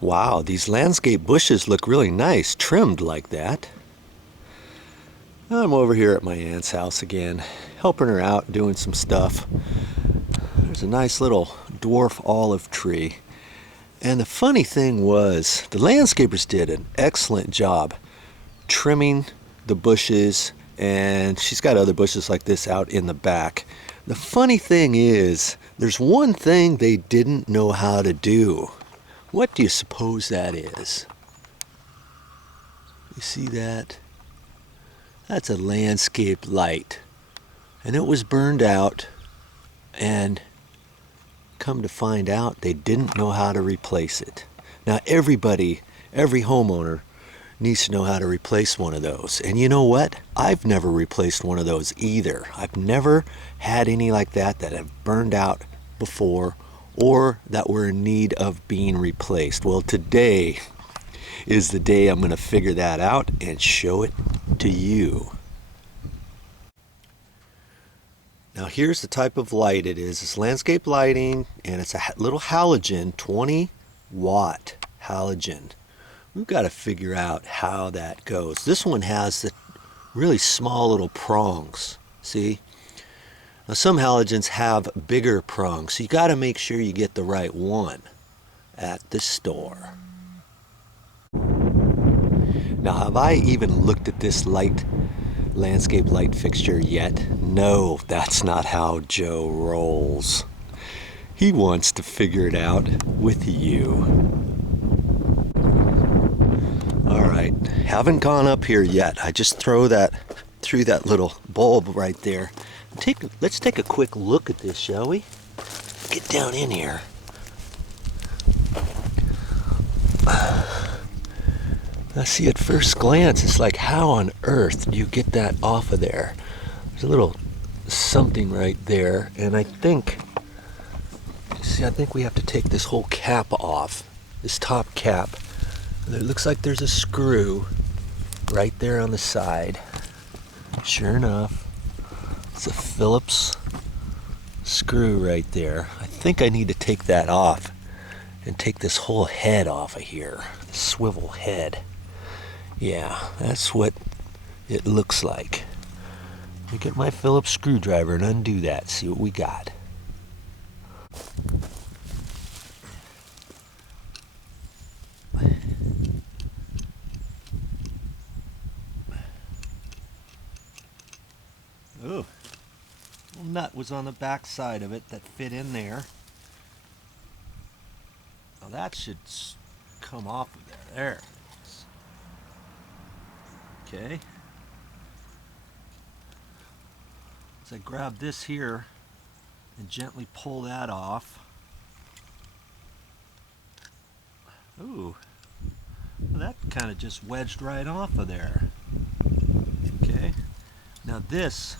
Wow, these landscape bushes look really nice, trimmed like that. I'm over here at my aunt's house again, helping her out, doing some stuff. There's a nice little dwarf olive tree. And the funny thing was, the landscapers did an excellent job trimming the bushes, and she's got other bushes like this out in the back. The funny thing is, there's one thing they didn't know how to do. What do you suppose that is? You see that? That's a landscape light. And it was burned out, and come to find out, they didn't know how to replace it. Now every homeowner needs to know how to replace one of those. And you know what? I've never replaced one of those either. I've never had any like that have burned out before or that were in need of being replaced. Well, today is the day I'm going to figure that out and show it to you. Now here's the type of light it is. It's landscape lighting, and it's a little halogen, 20-watt halogen. We've got to figure out how that goes. This one has the really small little prongs, see? Now some halogens have bigger prongs, so you got to make sure you get the right one at the store. Now have I even looked at this landscape light fixture yet? No, that's not how Joe rolls. He wants to figure it out with you. Alright, haven't gone up here yet. I just threw that little bulb right there. Let's take a quick look at this, shall we? Get down in here. I see at first glance, it's like, how on earth do you get that off of there? There's a little something right there, and I think we have to take this whole cap off, this top cap. And it looks like there's a screw right there on the side. Sure enough, it's a Phillips screw right there. I think I need to take that off and take this whole head off of here, the swivel head. Yeah, that's what it looks like. Let me get my Phillips screwdriver and undo that, see what we got. Oh, little nut was on the back side of it that fit in there. Now that should come off of there. There it is. Okay. So I grab this here and gently pull that off. Ooh, well, that kind of just wedged right off of there. Okay. Now this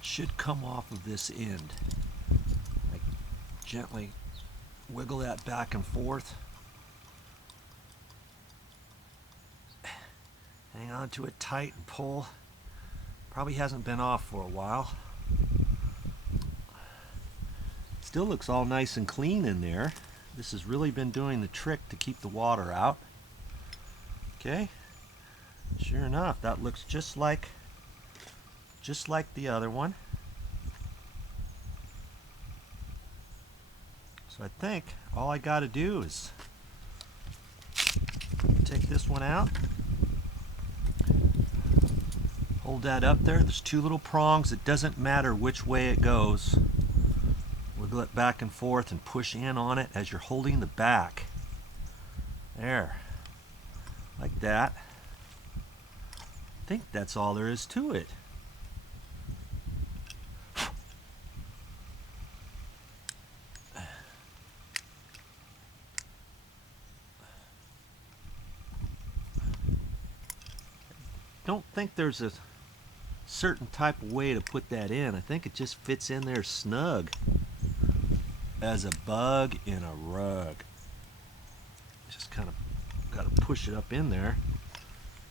should come off of this end. I gently wiggle that back and forth. Hang on to it tight and pull. Probably hasn't been off for a while. Still looks all nice and clean in there. This has really been doing the trick to keep the water out. Okay. Sure enough, that looks just like the other one. So I think all I got to do is take this one out, hold that up there. There's two little prongs. It doesn't matter which way it goes. Wiggle it back and forth and push in on it as you're holding the back. There, like that. I think that's all there is to it. Don't think there's a certain type of way to put that in. I think it just fits in there snug as a bug in a rug. Just kind of got to push it up in there,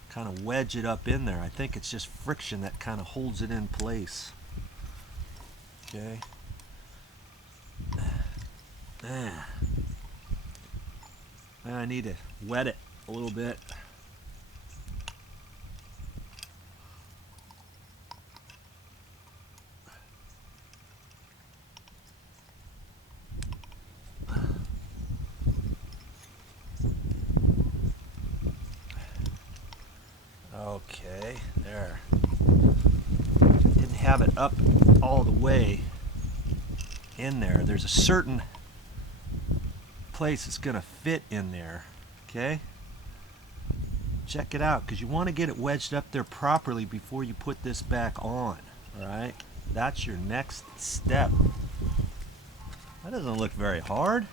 kind of wedge it up in there. I think it's just friction that kind of holds it in place. Okay. And I need to wet it a little bit. Okay, there. Didn't have it up all the way in there. There's a certain place it's gonna fit in there. Okay, check it out, because you want to get it wedged up there properly before you put this back on. All right, that's your next step. That doesn't look very hard.